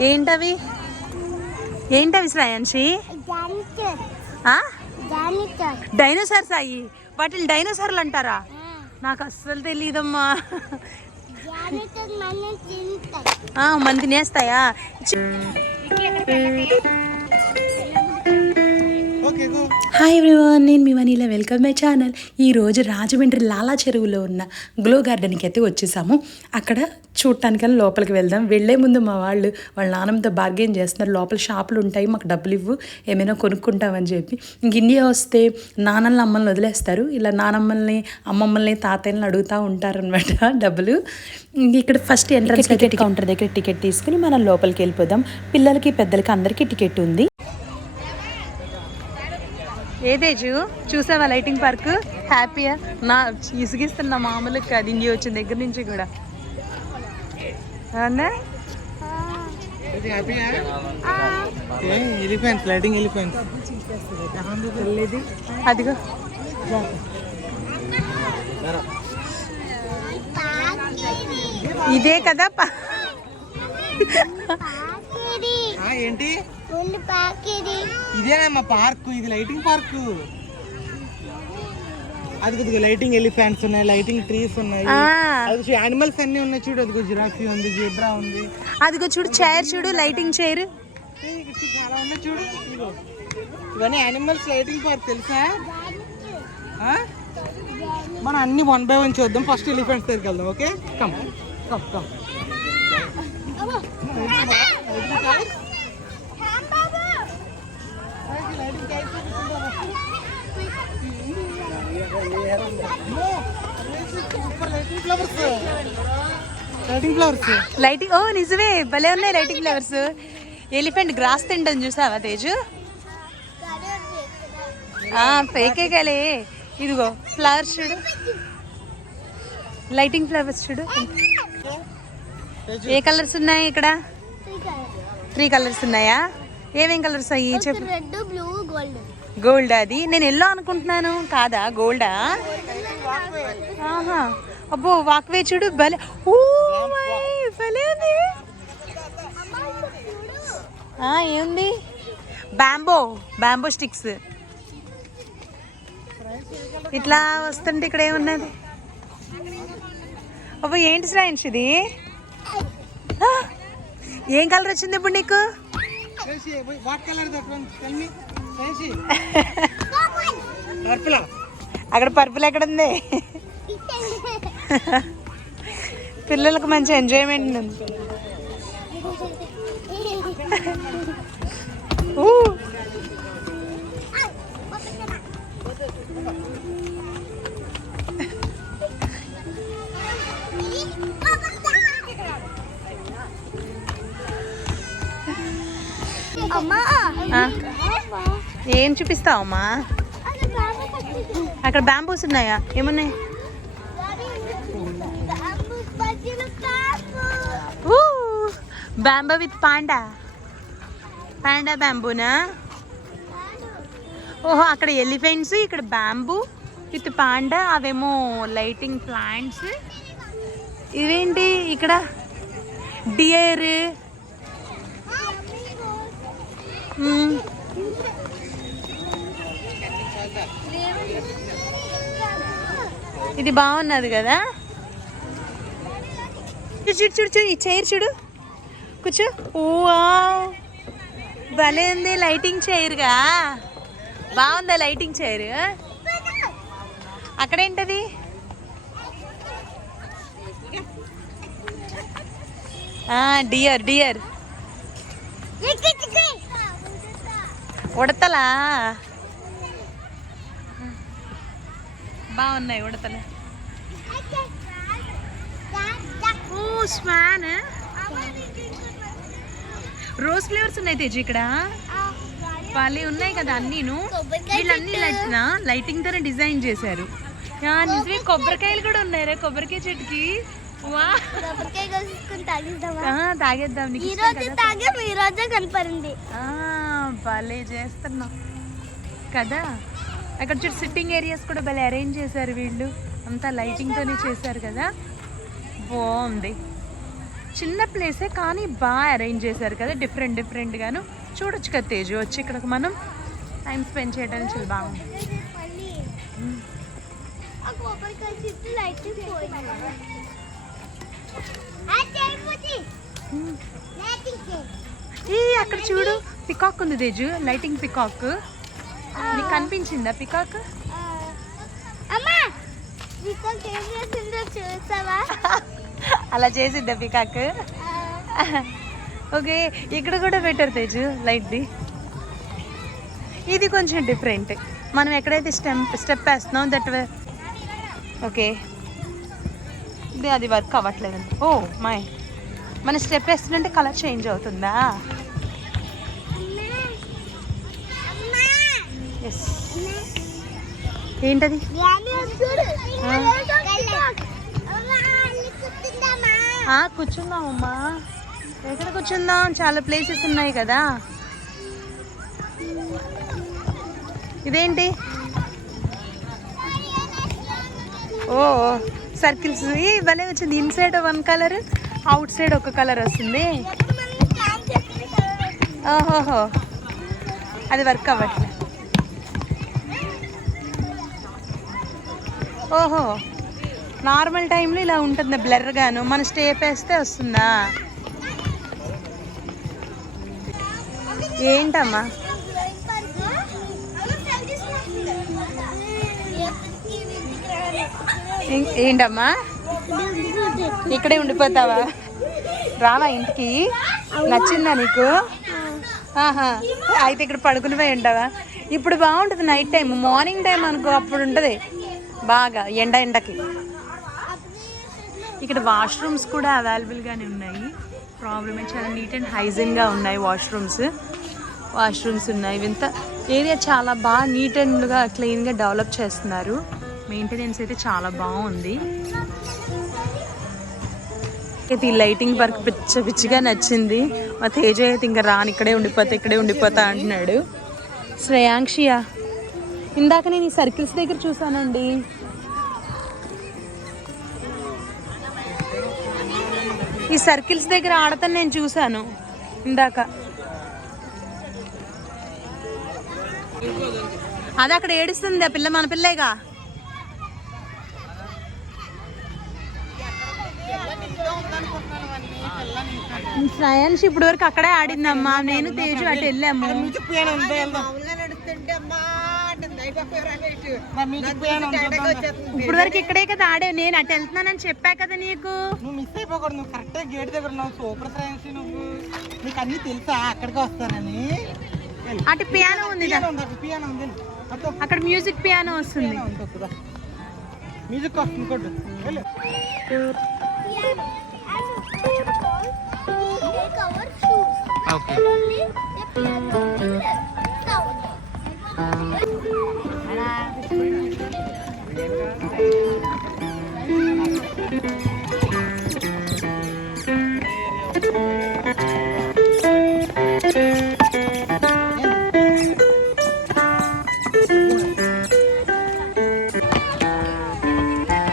ఏంటవి? ఏంటవి శ్రేయాంశి? డైనోసార్స్ అయ్యి వాటిని డైనోసార్లు అంటారా? నాకు అస్సలు తెలియదమ్మా మన తినేస్తాయా ఓకే గో హాయ్ ఎవ్రీవన్ నేను మీ వనీలా. వెల్కమ్ మై ఛానల్ ఈరోజు రాజమండ్రి లాలా చెరువులో ఉన్న గ్లో గార్డెన్కి అయితే వచ్చేసాము. అక్కడ చూడటానికని లోపలికి వెళ్దాం. వెళ్ళే ముందు మా వాళ్ళు వాళ్ళ నాన్నమ్మతో బార్గెన్ చేస్తున్నారు. లోపల షాపులు ఉంటాయి మాకు డబ్బులు ఇవ్వు ఏమైనా కొనుక్కుంటామని చెప్పి. ఇంక ఇండియా వస్తే నాన్నల్ని అమ్మల్ని వదిలేస్తారు. ఇలా నానమ్మల్ని అమ్మమ్మల్ని తాతయ్యని అడుగుతూ ఉంటారనమాట డబ్బులు. ఇంక ఇక్కడ ఫస్ట్ ఎంట్రన్స్ టికెట్ కౌంటర్ దగ్గర టికెట్ తీసుకుని మనం లోపలికి వెళ్ళిపోదాం. పిల్లలకి పెద్దలకి అందరికీ టికెట్ ఉంది. ఏదేజు చూసావా లైటింగ్ పార్క్? హ్యాపీయా నా ఇసుగిస్తున్నా మామూలుగా కాదు ఇండియా వచ్చిన దగ్గర నుంచి కూడా. అవునా అదిగో. ఇదే కదా ఏంటి? ఇదేనమ్మా పార్క్ ఇది లైటింగ్ పార్క్. అది కొద్దిగా లైటింగ్ ఎలిఫెంట్స్ ఉన్నాయి లైటింగ్ ట్రీస్ ఉన్నాయి. అది యానిమల్స్ అన్ని ఉన్నాయి చూడు అదిగో జిరాఫీ ఉంది జీబ్రా ఉంది. అదిగో చూడు చైర్ చూడు లైటింగ్ చైర్. చాలా ఉన్నాయి చూడు. ఇవన్నీ యానిమల్స్ లైటింగ్ పార్క్ తెలుసా? ఆ? మనం అన్ని వన్ బై వన్ చూద్దాం ఫస్ట్ ఎలిఫెంట్స్ దగ్గరికి వెళ్దాం okay? Come come come lighting flowers lighting ఓ నిజమే. భలే ఉన్నాయి లైటింగ్ ఫ్లవర్స్ ఎలిఫెంట్ గ్రాస్ తింటుంది చూసావా తేజు? ఆ ఫేకే కలే. ఇదిగో ఫ్లవర్స్ చూడు. లైటింగ్ ఫ్లవర్స్ చూడు. ఏ కలర్స్ ఉన్నాయి ఇక్కడ? త్రీ కలర్స్ ఉన్నాయా? ఏమేం కలర్స్ అయ్యి? చెప్పు. Red blue gold. గోల్డ్ అది. నేను ఎల్లో అనుకుంటున్నాను. కాదా? గోల్డా ఆహా. అబ్బో వాక్వే చూడు భలే. ఓ మై, భలే ఉంది. ఆ, ఏముంది? Bamboo bamboo sticks. ఇట్లా వస్తుంటే ఇక్కడ ఏమున్నది? అబ్బో ఏంటి శ్రాయించ్ ఇది? ఆ, ఏం కలర్ వచ్చింది ఇప్పుడు నీకు? What colour that one tell me friendship purple అక్కడ పర్పుల్ ఎక్కడ ఉంది? పిల్లలకు మంచి ఎంజాయ్మెంట్ ఉంది. ఏం చూపిస్తావమ్మా? అక్కడ బ్యాంబూస్ ఉన్నాయా? ఏమున్నాయి? బ్యాంబో విత్ పాండా పాండా బ్యాంబూనా ఓహో అక్కడ ఎలిఫెంట్స్ ఇక్కడ బ్యాంబూ విత్ పాండా అవేమో లైటింగ్ ప్లాంట్స్ ఇవేంటి ఇక్కడ? Deer hmm. ఇది బాగున్నది కదా? చూడు చూడు చూడు చూడు ఈ చైర్ చూడు. కూర్చో. ఓ. భలే ఉంది లైటింగ్ చైర్గా బాగుందా లైటింగ్ చైర్ అక్కడేంటది? డియర్ డియర్ ఉడతలా? బాగున్నాయి ఉడతలు. ఓ స్వాన్ రోజ్ ఫ్లేవర్స్ ఉన్నాయి తేజు ఇక్కడ. వాళ్ళే ఉన్నాయి కదా అన్నీను. వీళ్ళన్నీ లైటింగ్ తోనే డిజైన్ చేశారు. నిజమే కొబ్బరికాయలు కూడా ఉన్నాయి రే కొబ్బరికాయ చెట్టుకి. తాగేద్దాం ఈ రోజు? తాగాం ఈ రోజే కనపడింది. ఆ, భలే చేస్తున్నాం. కదా? అక్కడ చూడు సిట్టింగ్ ఏరియాస్ కూడా భలే అరేంజ్ చేశారు వీళ్ళు. అంతా లైటింగ్ తోనే చేశారు? కదా? బాగుంది చిన్న ప్లేసే కానీ బాగా అరేంజ్ చేశారు కదా డిఫరెంట్ డిఫరెంట్ గాను. చూడొచ్చు కదా తేజు వచ్చి ఇక్కడికి మనం టైం స్పెండ్ చేయడానికి చాలా బాగుంది. ఏ అక్కడ చూడు పికాక్ ఉంది తేజు లైటింగ్ పికాక్ నీకు కనిపించిందా పికాక్ అమ్మా చూసావా? అలా చేసిద్దా పికాక్? ఓకే ఇక్కడ కూడా పెట్టారు తేజు లైట్ది ఇది కొంచెం డిఫరెంట్. మనం ఎక్కడైతే స్టెప్ స్టెప్ వేస్తున్నాం దట్ ఓకే. ఇది అది వర్క్ అవ్వట్లేదు. Oh my. మన స్టెప్ వేస్తుంటే కలర్ చేంజ్ అవుతుందా? ఎస్ ఏంటది? కూర్చుందామమ్మా ఎక్కడ కూర్చుందాం చాలా ప్లేసెస్ ఉన్నాయి కదా. ఇదేంటి? ఓ సర్కిల్స్ భలే వచ్చింది. Inside one colour outside ఒక కలర్ వస్తుంది. ఓహోహో. అది వర్క్ అవ్వట్లే. ఓహో. నార్మల్ టైంలో ఇలా ఉంటుంది బ్లర్గాను మన స్టేప్ వేస్తే వస్తుందా? ఏంటమ్మా? ఏంటమ్మా? ఇక్కడే ఉండిపోతావా? రావా ఇంటికి? నచ్చిందా నీకు? ఆహా. అయితే ఇక్కడ పడుకుని పోయి ఉంటావా? ఇప్పుడు బాగుంటుంది నైట్ టైం. మార్నింగ్ టైం అనుకో అప్పుడు ఉంటుంది. బాగా ఎండ ఎండకి. ఇక్కడ వాష్రూమ్స్ కూడా అవైలబుల్గానే ఉన్నాయి. ప్రాబ్లమ్ చాలా నీట్ అండ్ హైజీన్గా ఉన్నాయి వాష్రూమ్స్ వాష్రూమ్స్ ఉన్నాయి. ఇంత ఏరియా చాలా బాగా నీట్ అండ్గా క్లీన్గా డెవలప్ చేస్తున్నారు. మెయింటెనెన్స్ అయితే చాలా బాగుంది. అయితే ఈ లైటింగ్ వర్క్ పిచ్చ పిచ్చిగా నచ్చింది. మా తేజ అయితే ఇంకా రాని ఇక్కడే ఉండిపోతా ఇక్కడే ఉండిపోతా అంటున్నాడు. శ్రేయాంక్షియా ఇందాక నేను ఈ సర్కిల్స్ దగ్గర చూసానండి ఈ సర్కిల్స్ దగ్గర ఆడతాను నేను చూశాను ఇందాక. అది అక్కడ ఏడుస్తుంది ఆ పిల్ల మన పిల్లేగా? శ్రయాన్షి ఇప్పుడు వరకు అక్కడే ఆడిందమ్మా. నేను తేజు అటు వెళ్ళాము. ఇప్పుడు వరకు ఇక్కడే కదా ఆడావు. నేను అటు వెళ్తున్నానని చెప్పా కదా నీకు? నువ్వు మిస్ అయిపోకూడదు. నువ్వు కరెక్ట్గా గేట్ దగ్గర ఉన్నావు. సూపర్ సైన్స్ నువ్వు. నీకు అన్నీ తెలుసా? అక్కడికి వస్తానని. అటు పియానో ఉంది పియానో ఉంది అక్కడ మ్యూజిక్ పియానో వస్తుంది. మ్యూజిక్ వస్తుంది కొట్టు. ఓకే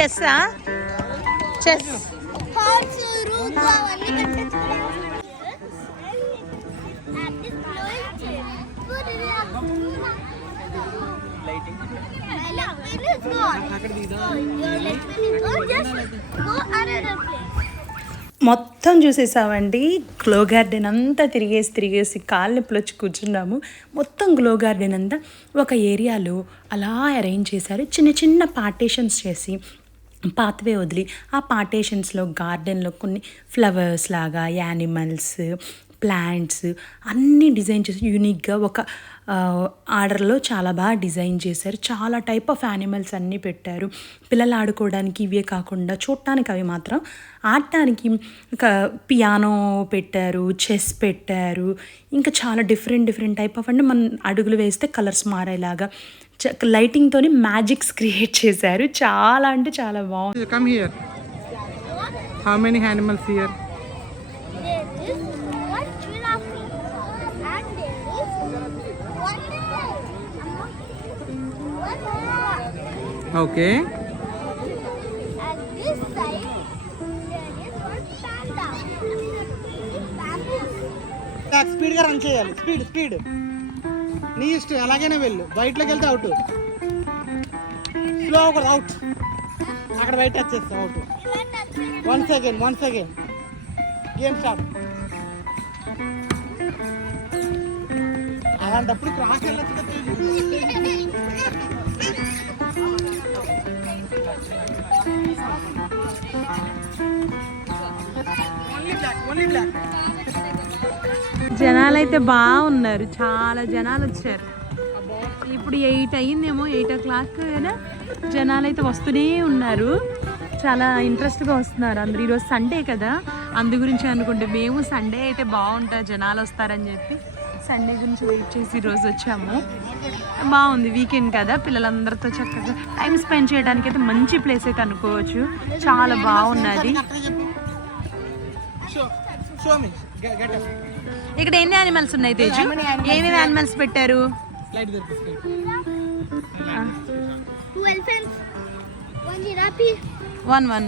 됐어? 됐어. మొత్తం చూసేసామండి. గ్లో గార్డెన్ అంతా తిరిగేసి తిరిగేసి కాళ్ళ నొప్పులు వచ్చి కూర్చున్నాము. మొత్తం గ్లో గార్డెన్ అంతా ఒక ఏరియాలో అలా అరేంజ్ చేశారు. చిన్న చిన్న పార్టీషన్స్ చేసి పాత్వే వదిలి ఆ పార్టీషన్స్లో గార్డెన్లో కొన్ని ఫ్లవర్స్ లాగా యానిమల్స్ ప్లాంట్స్ అన్నీ డిజైన్ చేసి యూనిక్గా ఒక ఆర్డర్లో చాలా బాగా డిజైన్ చేశారు. చాలా టైప్ ఆఫ్ యానిమల్స్ అన్నీ పెట్టారు. పిల్లలు ఆడుకోవడానికి ఇవే కాకుండా చూడటానికి అవి మాత్రం ఆడటానికి ఇంకా పియానో పెట్టారు చెస్ పెట్టారు. ఇంకా చాలా డిఫరెంట్ డిఫరెంట్ టైప్ ఆఫ్ అంటే మనం అడుగులు వేస్తే కలర్స్ మారేలాగా లైటింగ్తో మ్యాజిక్స్ క్రియేట్ చేశారు. చాలా అంటే చాలా బాగుంది. Come here how many animals here There is one giraffe and there is one one okay. At this side, there is one panda. స్పీడ్గా రన్ చేయాలి. Speed speed. నీ ఇష్టం ఎలాగైనా వెళ్ళు. బయటలోకి వెళ్తే అవుట్ స్లో ఒకటి అవుట్ అక్కడ బయట touch out one second one second game start అలాంటప్పుడు క్రాస్ వెళ్ళచ్చు జనాలు అయితే బాగున్నారు. చాలా జనాలు వచ్చారు. ఇప్పుడు ఎయిట్ అయ్యిందేమో ఎయిట్ ఓ క్లాక్ అయినా జనాలు అయితే వస్తూనే ఉన్నారు. చాలా ఇంట్రెస్ట్గా వస్తున్నారు. అందరు ఈరోజు సండే కదా. అందు గురించి అనుకుంటే మేము సండే అయితే బాగుంటుంది జనాలు వస్తారని చెప్పి సండే గురించి వెయిట్ చేసి ఈరోజు వచ్చాము. బాగుంది వీకెండ్ కదా. పిల్లలందరితో చక్కగా టైం స్పెండ్ చేయడానికి అయితే మంచి ప్లేస్ అయితే అనుకోవచ్చు చాలా బాగున్నది. ఇక్కడ ఎన్ని యానిమల్స్ ఉన్నాయి తేజు? ఏమేమి యానిమల్స్ పెట్టారు? Giraffe, one one